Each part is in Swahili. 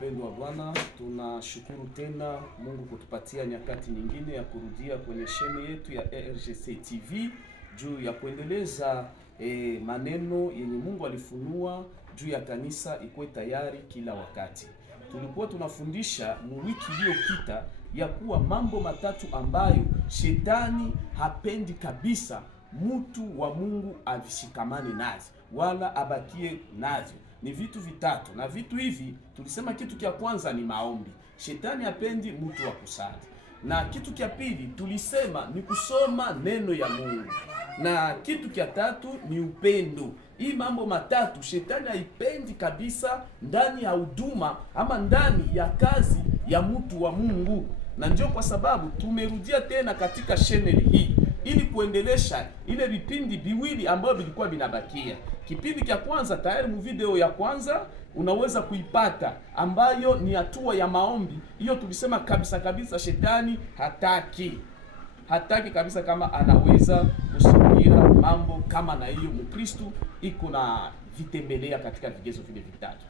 Wapendwa wa Bwana, tunashukuru tena Mungu kutupatia nyakati nyingine ya kurudia kwenye sheni yetu ya ERGC TV juu ya kuendeleza maneno yenye Mungu alifunua juu ya kanisa ikuwe tayari kila wakati. Tulikuwa tunafundisha wiki iliyopita ya kuwa mambo matatu ambayo shetani hapendi kabisa mtu wa Mungu avishikamane nazo wala abakie nazo. Ni vitu vitatu, na vitu hivi tulisema kitu kia kwanza ni maombi. Shetani hapendi mtu wa kusali. Na kitu kia pili tulisema ni kusoma neno ya Mungu. Na kitu kia tatu ni upendo. Hii mambo matatu shetani haipendi kabisa ndani ya huduma ama ndani ya kazi ya mtu wa Mungu. Na ndio kwa sababu tumerudia tena katika channel hii ili kuendelesha ile vipindi viwili ambavyo vilikuwa vinabakia. Kipindi cha kwanza tayari mu video ya kwanza unaweza kuipata, ambayo ni hatua ya maombi. Hiyo tulisema kabisa shetani hataki kabisa kama anaweza kusikia mambo kama na hiyo. Mkristo iko na vitembelea katika vigezo vile vitatu.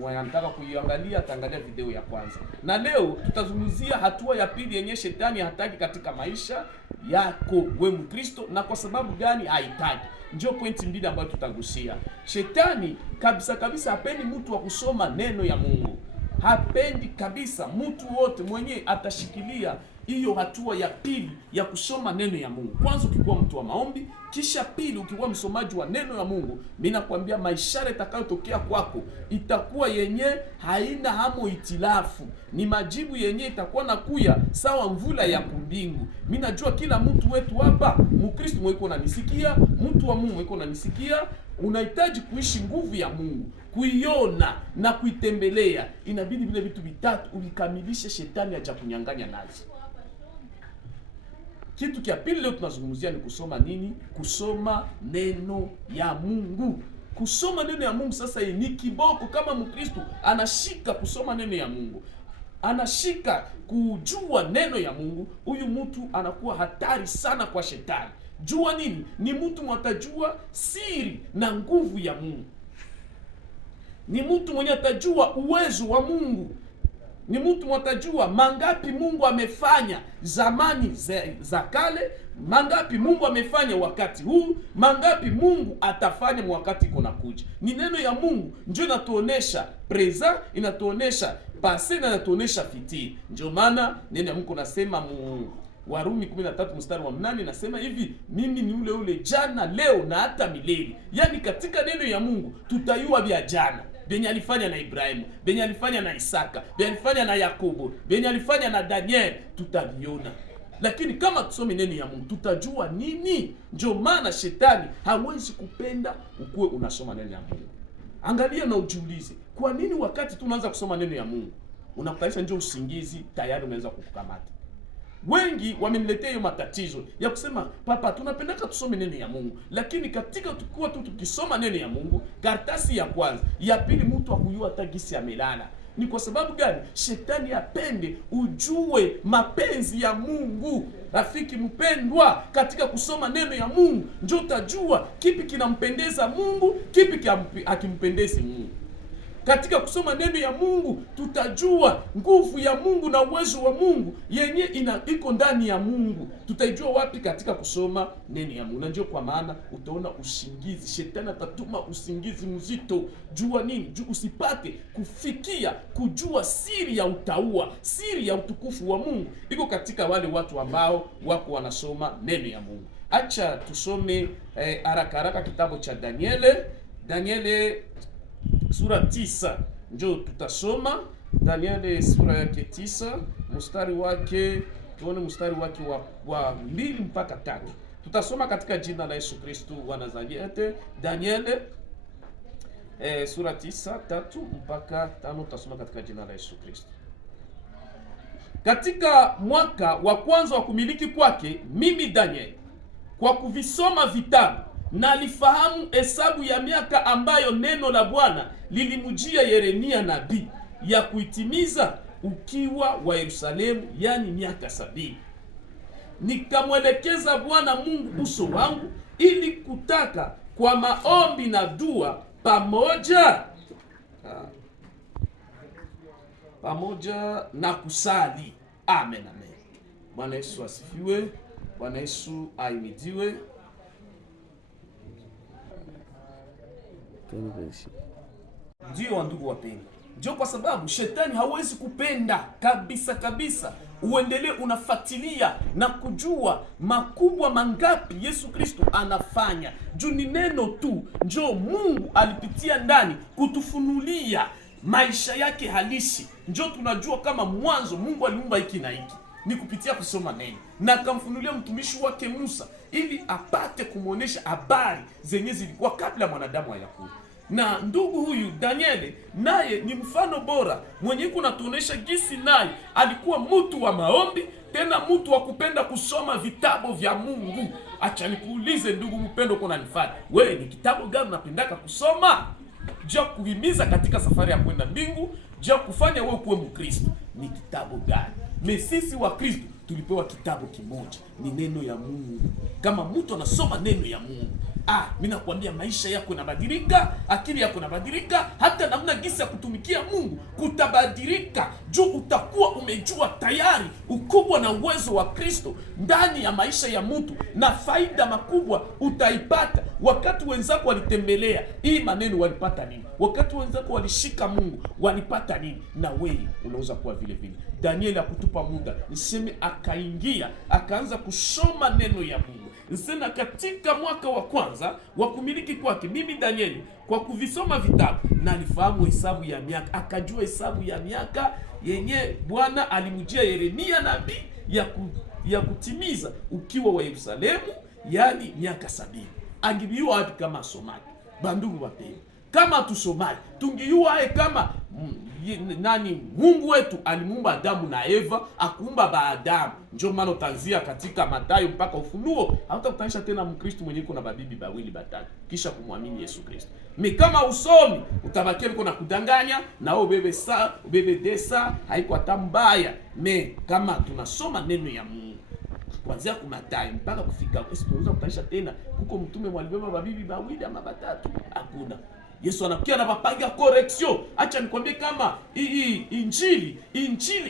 Mwanataka kuiangalia ataangalia video ya kwanza. Na leo tutazungumzia hatua ya pili yenye shetani hataki katika maisha yako wewe Mkristo. Na kwa sababu gani haitaki? Ndio pointi mbili ambayo tutagusia. Shetani kabisa hapendi mtu wa kusoma neno ya Mungu. Hapendi kabisa mtu wote mwenye atashikilia hiyo hatua ya pili ya kusoma neno ya Mungu. Kwanza ukikuwa mtu wa maombi, kisha pili ukiwa msomaji wa neno ya Mungu, mimi nakwambia maishara itakayotokea kwako itakuwa yenye haina hamo itilafu. Ni majibu yenye itakuwa nakuya sawa mvula ya kumbingu. Mimi najua kila mtu wetu hapa, Mkristo mweko unanisikia, mtu wa Mungu mweko unanisikia, unahitaji kuishi nguvu ya Mungu, kuiona na kuitembelea. Inabidi vile vitu vitatu uvikamilishe, shetani acha kunyang'anya nazo. Kitu kia pili leo tunazungumzia ni kusoma nini? Kusoma neno ya Mungu. Kusoma neno ya Mungu sasa ni kiboko. Kama Mkristo anashika kusoma neno ya Mungu, anashika kujua neno ya Mungu, huyu mtu anakuwa hatari sana kwa shetani. Jua nini? Ni mtu mwatajua siri na nguvu ya Mungu. Ni mtu mwenye atajua uwezo wa Mungu. Ni mtu mwatajua mangapi Mungu amefanya zamani za kale, mangapi Mungu amefanya wakati huu, mangapi Mungu atafanya wakati kuna kuja. Ni neno ya Mungu ndio inatuonesha present, inatuonesha passé na inatuonesha futur. Ndio maana neno ya Mungu nasema Warumi 13 mstari wa 8 nasema hivi, mimi ni ule jana, leo na hata milele. Yaani katika neno ya Mungu tutayua vya jana, benye alifanya na Ibrahimu, benye alifanya na Isaka, benye alifanya na Yakobo, benye alifanya na Daniel, tutaviona. Lakini kama tusome neno ya Mungu tutajua nini? Ndio maana shetani hawezi kupenda ukuwe unasoma neno ya Mungu. Angalia na ujiulize, kwa nini wakati tunaanza kusoma neno ya Mungu unakutanisha ndio usingizi tayari unaweza kukukamata? Wengi wameniletea hiyo matatizo ya kusema, papa tunapendaka tusome neno ya Mungu, lakini katika tukua tu tukisoma neno ya Mungu, karatasi ya kwanza, ya pili mtu akuyua hata gisi amelala. Ni kwa sababu gani? Shetani apende ujue mapenzi ya Mungu. Rafiki mpendwa, katika kusoma neno ya Mungu ndio utajua kipi kinampendeza Mungu, kipi hakimpendezi Mungu. Katika kusoma neno ya Mungu tutajua nguvu ya Mungu na uwezo wa Mungu yenye iko ndani ya Mungu. Tutaijua wapi? Katika kusoma neno ya Mungu. Na ndio kwa maana utaona usingizi, shetani atatuma usingizi mzito. Jua nini? Juu usipate kufikia kujua siri ya utaua, siri ya utukufu wa Mungu iko katika wale watu ambao wako wanasoma neno ya Mungu. Acha tusome haraka kitabu cha Daniele sura 9 ndio tutasoma. Danieli sura yake 9 mstari wake, tuone mstari wake wa 2 mpaka 3. Tutasoma katika jina la Yesu Kristo wa Nazareti. Danieli sura 9 3 mpaka 5, tutasoma katika jina la Yesu Kristo. Katika mwaka wa kwanza wa kumiliki kwake, mimi Danieli, kwa kuvisoma vitabu na alifahamu hesabu ya miaka ambayo neno la Bwana lilimujia Yeremia nabii ya kuitimiza ukiwa wa Yerusalemu, yani miaka 70. Nikamwelekeza Bwana Mungu uso wangu ili kutaka kwa maombi na dua pamoja pamoja na kusali. Amen, amen. Bwana Yesu asifiwe. Bwana Yesu ahimidiwe. Ndio wandugu wapendwa, ndio kwa sababu shetani hawezi kupenda kabisa kabisa uendelee unafuatilia na kujua makubwa mangapi Yesu Kristo anafanya. Juu ni neno tu ndio Mungu alipitia ndani kutufunulia maisha yake halisi. Ndio tunajua kama mwanzo Mungu aliumba hiki na hiki ni kupitia kusoma neno, na akamfunulia mtumishi wake Musa ili apate kumuonesha habari zenye zilikuwa kabla mwanadamu hayakuwa. Na ndugu huyu Danieli naye ni mfano bora mwenye kunatuonesha gisi naye alikuwa mtu wa maombi, tena mtu wa kupenda kusoma vitabu vya Mungu. Acha nikuulize ndugu mpendo, kuna nifanya wewe, ni kitabu gani unapendaka kusoma? Je, kuhimiza katika safari ya kwenda mbingu? Je, kufanya wewe kuwe Mkristo? Ni kitabu gani? Sisi wa Kristo tulipewa kitabu kimoja, ni neno ya Mungu. Kama mtu anasoma neno ya Mungu, mimi nakwambia maisha yako yanabadilika, akili yako inabadilika, hata namna gisi ya kutumikia Mungu kutabadilika. Juu utakuwa umejua tayari ukubwa na uwezo wa Kristo ndani ya maisha ya mtu, na faida makubwa utaipata. Wakati wenzako walitembelea hii maneno walipata nini? Wakati wenzako walishika Mungu walipata nini? Na wewe unaweza kuwa vile vile. Danieli akutupa muda, niseme akaingia akaanza kusoma neno ya Mungu. Nisema katika mwaka wa kwanza wa kumiliki kwake, mimi Danieli, kwa kuvisoma vitabu na alifahamu hesabu ya miaka, akajua hesabu ya miaka yenye Bwana alimjia Yeremia nabii ya kutimiza ukiwa wa Yerusalemu, yani miaka 70. Angijua wapi kama asomaji? Bandugu wapendwa, kama tusomaji tungijua kama nani Mungu wetu alimuumba Adamu na Eva, akuumba baadamu. Ndio maana utaanzia katika Mathayo mpaka Ufunuo, hautakutanisha tena Mkristo mwenye kuna babibi bawili batatu kisha kumwamini Yesu Kristo. Kama usomi utabakia uko na kudanganya na ubebe desa, haiko hata mbaya. Kama tunasoma neno ya Mungu kuanzia kwa Mathayo mpaka kufika tunaweza kutanisha tena kuko mtume mwalibeba babibi bawili ama batatu? Hakuna. Yesu anakuja na mapanga correction. Acha nikwambie kama hii injili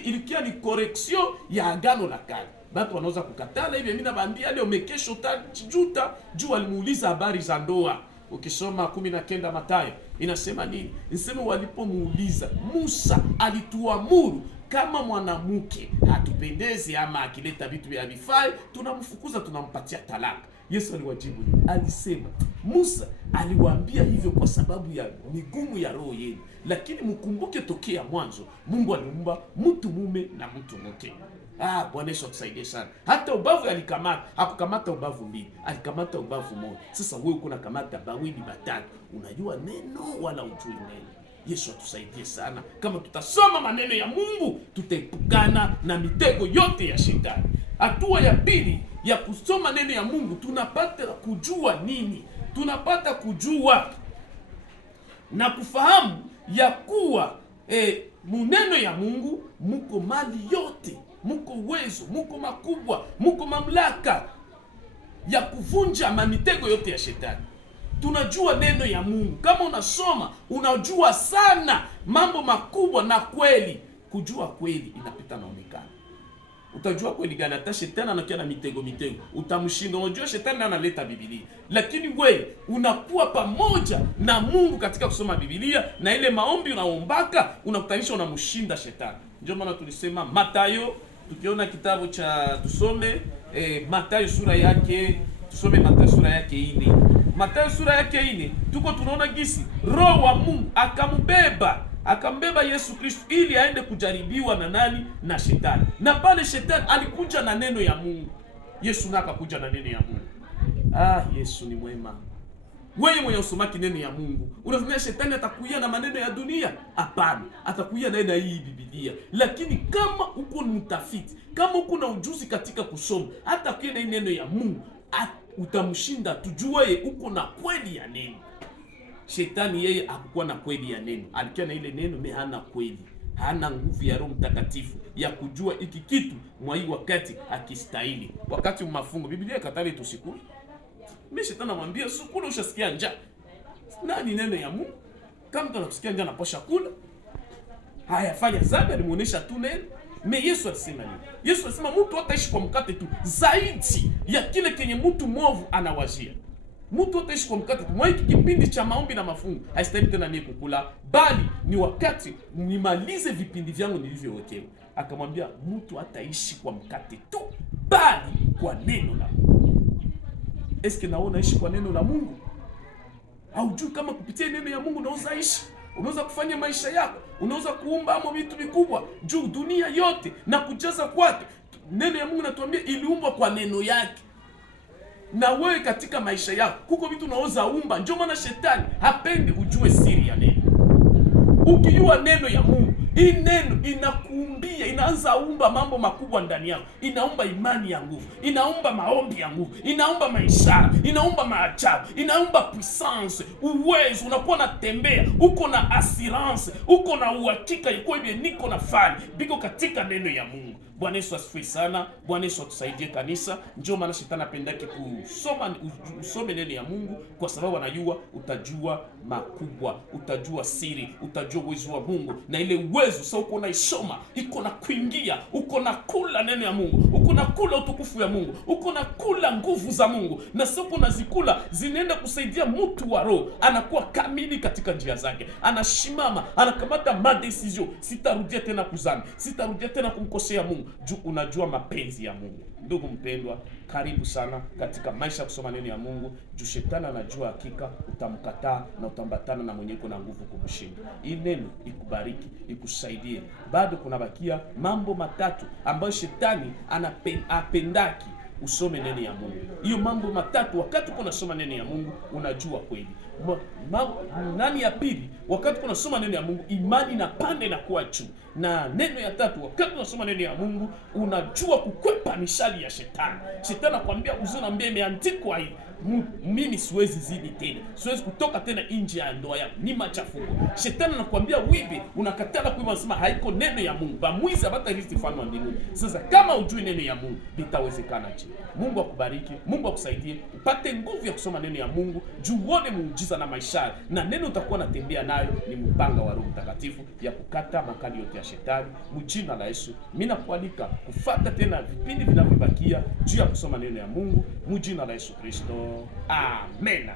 ilikuwa ni correction ya agano la kale. Watu wanaweza kukatana hivi, mimi nawaambia leo mekesho tajuta juu alimuuliza habari za ndoa. Ukisoma 19 Mathayo inasema nini? Inasema walipomuuliza, Musa alituamuru kama mwanamke hatupendezi ama akileta vitu vya vifai tunamfukuza, tunampatia talaka. Yesu aliwajibu, alisema Musa aliwaambia hivyo kwa sababu ya migumu ya roho yenu, lakini mkumbuke tokea mwanzo Mungu aliumba mtu mume na mtu mke. Bwana Yesu atusaidie sana. Hata ubavu alikamata, hakukamata ubavu mbili, alikamata ubavu moja. Sasa wewe uko nakamata bawili batatu, unajua neno wala ujui neno. Yesu atusaidie sana. Kama tutasoma maneno ya Mungu, tutaepukana na mitego yote ya shetani. Hatua ya pili ya kusoma neno ya Mungu, tunapata kujua nini? Tunapata kujua na kufahamu ya kuwa muneno ya Mungu muko mali yote, muko uwezo, muko makubwa, muko mamlaka ya kuvunja mamitego yote ya shetani. Tunajua neno ya Mungu. Kama unasoma, unajua sana mambo makubwa na kweli. Kujua kweli inapita naonekana. Utajua kweli gani? Hata shetani anakia na mitego. Utamshinda. Unajua shetani analeta Biblia. Lakini wewe unakuwa pamoja na Mungu katika kusoma Biblia, na ile maombi unaombaka unakutanisha unamshinda shetani. Ndio maana tulisema Mathayo, tukiona kitabu cha tusome Mathayo sura yake, tusome Mathayo sura yake 4. Mathayo sura yake 4 tuko tunaona gisi Roho wa Mungu akambeba Yesu Kristo ili aende kujaribiwa na nani? Na shetani. Na pale shetani alikuja na neno ya Mungu, Yesu naye akakuja na neno ya Mungu. Yesu ni mwema. Wewe mwenye usomaki neno ya Mungu, unafikiria shetani atakuia na maneno ya dunia? Hapana, atakuia na hii Biblia. Lakini kama uko ni mtafiti, kama uko na ujuzi katika kusoma, hata kuia na neno ya Mungu, utamshinda. Tujue uko na kweli ya neno. Shetani yeye hakukuwa na kweli ya neno, alikuwa na ile neno hana kweli, hana nguvu ya Roho Mtakatifu ya kujua iki kitu mwa hii wakati akistahili. Wakati mafungo Biblia ikatali tusikule, mimi shetani anamwambia sikule, ushasikia njaa. Nani neno ya Mungu? Kama mtu anasikia njaa anaposha kula. hayafanya dhambi, alimuonesha tu neno. Me Yesu alisema nini? Yesu alisema mtu hataishi kwa mkate tu, zaidi ya kile kenye mtu mwovu anawazia. Mtu hataishi kwa mkate tu. Mwa kipindi cha maombi na mafungo, haistahili tena mimi kukula, bali ni wakati nimalize vipindi vyangu nilivyowekewa. Akamwambia mtu hataishi kwa mkate tu, bali kwa neno la Mungu. Eske naona ishi kwa neno la Mungu? Haujui kama kupitia neno ya Mungu unaweza ishi? Unaweza kufanya maisha yako, unaweza kuumba amo vitu vikubwa juu dunia yote na kujaza kwake. Neno ya Mungu natuambia iliumbwa kwa neno yake. Na wewe katika maisha yako kuko vitu unaweza umba. Ndio maana shetani hapendi ujue siri ya neno. Ukijua neno ya Mungu, hii neno inakuumbia, inaanza umba mambo makubwa ndani yako. Inaumba imani ya nguvu, inaumba maombi ya nguvu, inaumba maishara, inaumba maajabu, inaumba puissance, uwezo. Unakuwa natembea, uko na assurance, uko na uhakika yuko hivi niko nafanya biko katika neno ya Mungu. Bwana Yesu asifiwe sana. Bwana Yesu atusaidie kanisa. Ndio maana shetani apendake usome neno ya Mungu, kwa sababu anajua utajua makubwa, utajua siri, utajua uwezo wa Mungu. Na ile uwezo sasa uko naisoma, iko na kuingia, uko na kula neno ya Mungu, uko na kula utukufu ya Mungu, uko na kula nguvu za Mungu. Na sasa uko nazikula, zinaenda kusaidia mtu wa roho, anakuwa kamili katika njia zake. Anashimama, anakamata madecision, sitarudia tena kuzama, sitarudia tena kumkosea Mungu. Juu unajua mapenzi ya Mungu. Ndugu mpendwa, karibu sana katika maisha kusoma neno ya Mungu. Juu shetani anajua hakika utamkataa na utambatana na mwenye na nguvu kumshinda. Hii neno ikubariki, ikusaidie. Bado kuna bakia mambo matatu ambayo shetani apendaki usome neno ya Mungu. Hiyo mambo matatu, wakati uko unasoma neno ya Mungu unajua kweli. Nani ya pili, wakati unasoma neno ya Mungu imani na pande na kuwa juu. Na neno ya tatu, wakati unasoma neno ya Mungu unajua kukwepa mishali ya shetani. Shetani anakuambia usiambie imeandikwa hivi. Mimi siwezi zidi tena, siwezi kutoka tena nje ya ndoa yangu, ni machafuko. Shetani anakuambia wibi, unakatala kuiba, unasema haiko neno ya Mungu. Bamwizi hata rithi fano mbinguni. Sasa kama ujui neno ya Mungu, bitawezekana je? Mungu akubariki, Mungu akusaidie, upate nguvu ya kusoma neno ya Mungu, juone muujiza na maisha. Na neno utakuwa natembea nayo ni mpanga wa Roho Mtakatifu ya kukata makali yote ya shetani. Mjina la Yesu, mimi nakualika kufuata tena vipindi vinavyobakia juu ya kusoma neno ya Mungu. Mjina la Yesu Kristo. Amen.